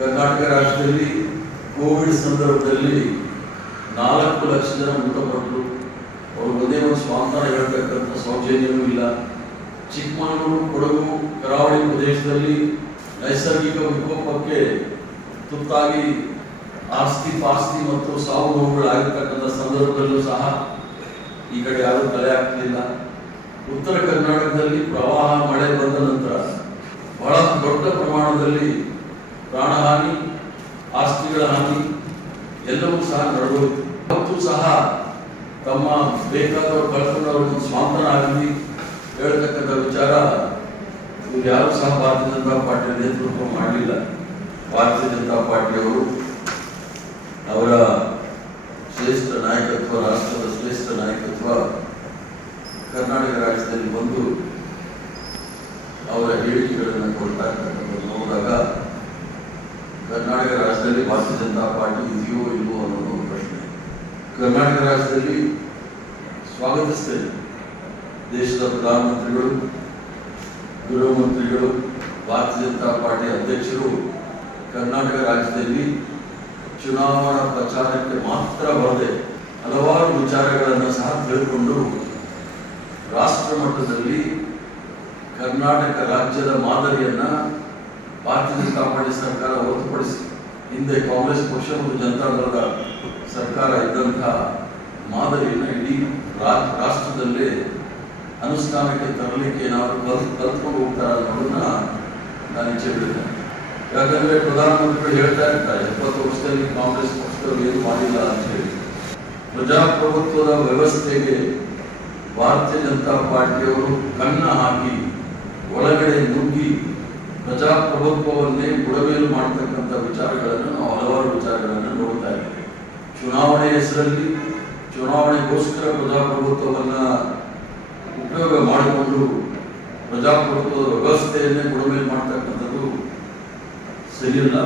ಕರ್ನಾಟಕ ರಾಜ್ಯದಲ್ಲಿ ಕೋವಿಡ್ ಸಂದರ್ಭದಲ್ಲಿ ನಾಲ್ಕು ಲಕ್ಷ ಜನ ಮೃತಪಟ್ಟರು ಅವರು ಒಂದೇ ಒಂದು ಸ್ವಾಂತನ ಹೇಳ್ತಕ್ಕಂಥ ಸೌಜನ್ಯವೂ ಇಲ್ಲ. ಚಿಕ್ಕಮಗಳೂರು, ಕೊಡಗು, ಕರಾವಳಿ ಪ್ರದೇಶದಲ್ಲಿ ನೈಸರ್ಗಿಕ ವಿಕೋಪಕ್ಕೆ ತುತ್ತಾಗಿ ಆಸ್ತಿ ಪಾಸ್ತಿ ಮತ್ತು ಸಾವು ನೋವುಗಳಾಗಿರ್ತಕ್ಕಂಥ ಸಂದರ್ಭದಲ್ಲೂ ಸಹ ಈ ಕಡೆ ಯಾರು ತಲೆ ಆಗ್ತಿಲ್ಲ ಉತ್ತರ ಕರ್ನಾಟಕದಲ್ಲಿ ಪ್ರವಾಹ, ಮಳೆ ಬಂದ ನಂತರ ಬಹಳ ದೊಡ್ಡ ಪ್ರಮಾಣದಲ್ಲಿ ಪ್ರಾಣಹಾನಿ, ಆಸ್ತಿಗಳ ಹಾನಿ, ಎಲ್ಲವೂ ಸಹ ನಡುವುದು ಮತ್ತು ಸಹ ತಮ್ಮ ಬೇಕಾದವರು ಕಳ್ಕೊಂಡವರು ಸ್ವಾಂತನ ಆಗಲಿ ಹೇಳ್ತಕ್ಕಂಥ ವಿಚಾರ ಯಾರು ಸಹ ಭಾರತೀಯ ಜನತಾ ಪಾರ್ಟಿ ನೇತೃತ್ವ ಮಾಡಲಿಲ್ಲ. ಭಾರತೀಯ ಜನತಾ ಪಾರ್ಟಿಯವರು ಅವರ ಶ್ರೇಷ್ಠ ನಾಯಕತ್ವ, ರಾಷ್ಟ್ರದ ಶ್ರೇಷ್ಠ ನಾಯಕತ್ವ ಕರ್ನಾಟಕ ರಾಜ್ಯದಲ್ಲಿ ಬಂದು ಅವರ ಹೇಳಿಕೆಗಳನ್ನು ಕೊಡ್ತಾ ಇರ್ತಕ್ಕಂಥದ್ದು ನೋಡಿದಾಗ ಭಾರತೀಯ ಜನತಾ ಪಾರ್ಟಿ ಇದೆಯೋ ಇಲ್ವೋ ಅನ್ನೋದು ಪ್ರಶ್ನೆ. ಕರ್ನಾಟಕ ರಾಜ್ಯದಲ್ಲಿ ಸ್ವಾಗತಿಸ್ತೇನೆ ದೇಶದ ಪ್ರಧಾನಮಂತ್ರಿಗಳು, ಗೃಹ ಮಂತ್ರಿಗಳು, ಭಾರತೀಯ ಜನತಾ ಪಾರ್ಟಿ ಅಧ್ಯಕ್ಷರು ಕರ್ನಾಟಕ ರಾಜ್ಯದಲ್ಲಿ ಚುನಾವಣಾ ಪ್ರಚಾರಕ್ಕೆ ಮಾತ್ರ ಬರದೆ ಹಲವಾರು ವಿಚಾರಗಳನ್ನು ಸಹ ತಿಳ್ಕೊಂಡು ರಾಷ್ಟ್ರ ಮಟ್ಟದಲ್ಲಿ ಕರ್ನಾಟಕ ರಾಜ್ಯದ ಮಾದರಿಯನ್ನ ಭಾರತೀಯ ಜನತಾ ಪಾರ್ಟಿ ಸರ್ಕಾರ ಹೊರತುಪಡಿಸಿ ಹಿಂದೆ ಕಾಂಗ್ರೆಸ್ ಪಕ್ಷ ಮತ್ತು ಜನತಾದಳದ ಸರ್ಕಾರ ಇದ್ದಂತಹ ಮಾದರಿಯನ್ನು ಇಡೀ ರಾಷ್ಟ್ರದಲ್ಲೇ ಅನುಷ್ಠಾನಕ್ಕೆ ತರಲಿಕ್ಕೆ ನಾವು ಕಲ್ ಕಲ್ತ್ಕೊಂಡು ಹೋಗ್ತಾರೆ ಅನ್ನೋದನ್ನ ನಾನು ಇಚ್ಛೆ ಬಿಡ್ತೇನೆ ಯಾಕಂದ್ರೆ ಪ್ರಧಾನಮಂತ್ರಿಗಳು ಹೇಳ್ತಾ ಇರ್ತಾರೆ, ಎಪ್ಪತ್ತು ವರ್ಷದಲ್ಲಿ ಕಾಂಗ್ರೆಸ್ ಪಕ್ಷದವರು ಏನು ಮಾಡಿಲ್ಲ ಅಂತ ಹೇಳಿ. ಪ್ರಜಾಪ್ರಭುತ್ವದ ವ್ಯವಸ್ಥೆಗೆ ಭಾರತೀಯ ಜನತಾ ಪಾರ್ಟಿಯವರು ಕಣ್ಣ ಹಾಕಿ ಒಳಗಡೆ ನುಗ್ಗಿ ಪ್ರಜಾಪ್ರಭುತ್ವವನ್ನೇ ಬುಡಮೇಲು ಮಾಡತಕ್ಕಂಥ ವಿಚಾರಗಳನ್ನು ನಾವು ಹಲವಾರು ವಿಚಾರಗಳನ್ನು ನೋಡ್ತಾ ಇದ್ದೇವೆ. ಚುನಾವಣೆ ಹೆಸರಲ್ಲಿ, ಚುನಾವಣೆಗೋಸ್ಕರ ಪ್ರಜಾಪ್ರಭುತ್ವವನ್ನು ಉಪಯೋಗ ಮಾಡಿಕೊಂಡು ಪ್ರಜಾಪ್ರಭುತ್ವದ ವ್ಯವಸ್ಥೆಯನ್ನೇ ಬುಡಮೇಲು ಮಾಡ್ತಕ್ಕಂಥದ್ದು ಸರಿಯಲ್ಲ.